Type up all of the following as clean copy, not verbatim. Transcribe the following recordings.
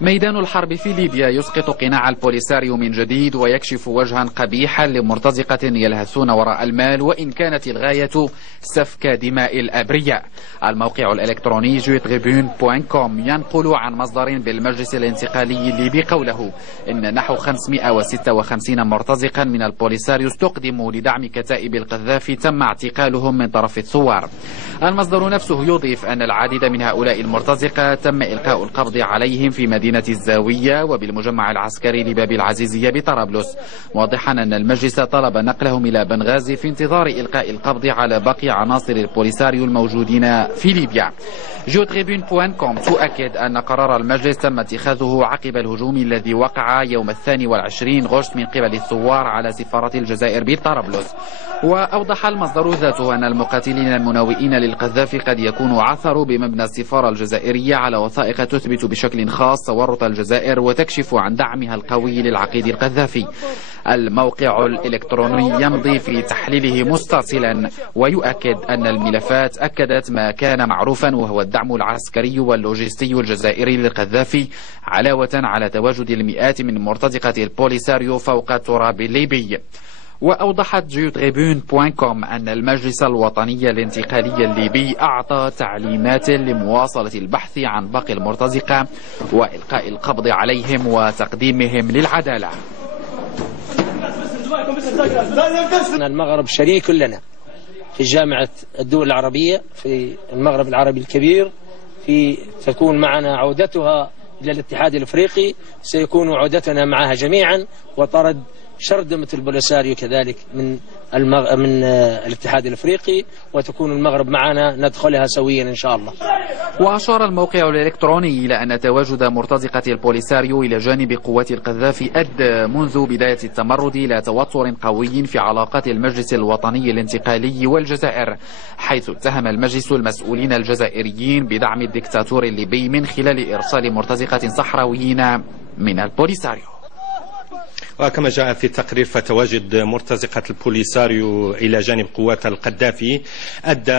ميدان الحرب في ليبيا يسقط قناع البوليساريو من جديد ويكشف وجها قبيحا لمرتزقة يلهثون وراء المال، وإن كانت الغاية سفك دماء الأبرياء. الموقع الإلكتروني جوتريبون.com ينقل عن مصدر بالمجلس الانتقالي الليبي قوله إن نحو 556 مرتزقا من البوليساريو استقدموا لدعم كتائب القذافي تم اعتقالهم من طرف الثوار. المصدر نفسه يضيف أن العديد من هؤلاء المرتزقة تم إلقاء القبض عليهم في مدينة الزاوية وبالمجمع العسكري لباب العزيزية بطرابلس، موضحا أن المجلس طلب نقلهم إلى بنغازي في انتظار إلقاء القبض على باقي عناصر البوليساريو الموجودين في ليبيا. جوتريبون.com تؤكد أن قرار المجلس تم اتخاذه عقب الهجوم الذي وقع يوم 22 غشت من قبل الثوار على سفارة الجزائر بطرابلس. وأوضح المصدر ذاته أن المقاتلين المناوئين للقذافي قد يكونوا عثروا بمبنى السفارة الجزائرية على وثائق تثبت بشكل خاص تورط الجزائر وتكشف عن دعمها القوي للعقيد القذافي. الموقع الإلكتروني يمضي في تحليله مسترسلا ويؤكد أن الملفات أكدت ما كان معروفا، وهو الدعم العسكري واللوجستي الجزائري للقذافي، علاوة على تواجد المئات من مرتزقة البوليساريو فوق التراب الليبي. وأوضحت جوتريبون.com أن المجلس الوطني الانتقالي الليبي أعطى تعليمات لمواصلة البحث عن باقي المرتزقة وإلقاء القبض عليهم وتقديمهم للعدالة. المغرب شريك لنا في جامعة الدول العربية في المغرب العربي الكبير، تكون معنا عودتها إلى الاتحاد الأفريقي، سيكون عودتنا معها جميعا، وطرد شردمة البوليساريو كذلك من الاتحاد الافريقي، وتكون المغرب معنا ندخلها سويا ان شاء الله. واشار الموقع الالكتروني الى ان تواجد مرتزقة البوليساريو الى جانب قوات القذافي ادى منذ بداية التمرد الى توتر قوي في علاقات المجلس الوطني الانتقالي والجزائر، حيث اتهم المجلس المسؤولين الجزائريين بدعم الدكتاتور الليبي من خلال ارسال مرتزقة صحراويين من البوليساريو. وكما جاء في التقرير فتواجد مرتزقة البوليساريو إلى جانب قوات القذافي أدى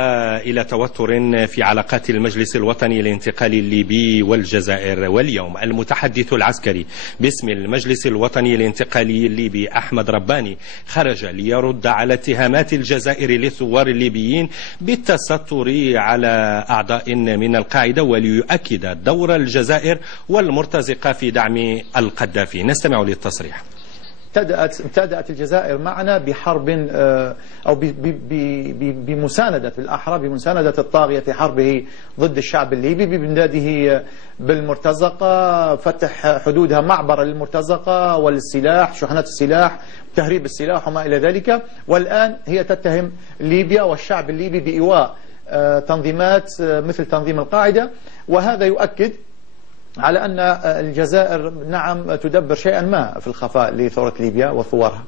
إلى توتر في علاقات المجلس الوطني الانتقالي الليبي والجزائر. واليوم المتحدث العسكري باسم المجلس الوطني الانتقالي الليبي أحمد رباني خرج ليرد على اتهامات الجزائر للثوار الليبيين بالتستر على أعضاء من القاعدة، وليؤكد دور الجزائر والمرتزقة في دعم القذافي. نستمع للتصريح. ابتدأت الجزائر معنا بحرب أو بمساندة الأحرى، بمساندة الطاغية في حربه ضد الشعب الليبي، بامداده بالمرتزقة، فتح حدودها معبر للمرتزقة والسلاح، شحنات السلاح، تهريب السلاح وما إلى ذلك. والآن هي تتهم ليبيا والشعب الليبي بإيواء تنظيمات مثل تنظيم القاعدة، وهذا يؤكد على أن الجزائر نعم تدبر شيئا ما في الخفاء لثورة ليبيا وثوارها.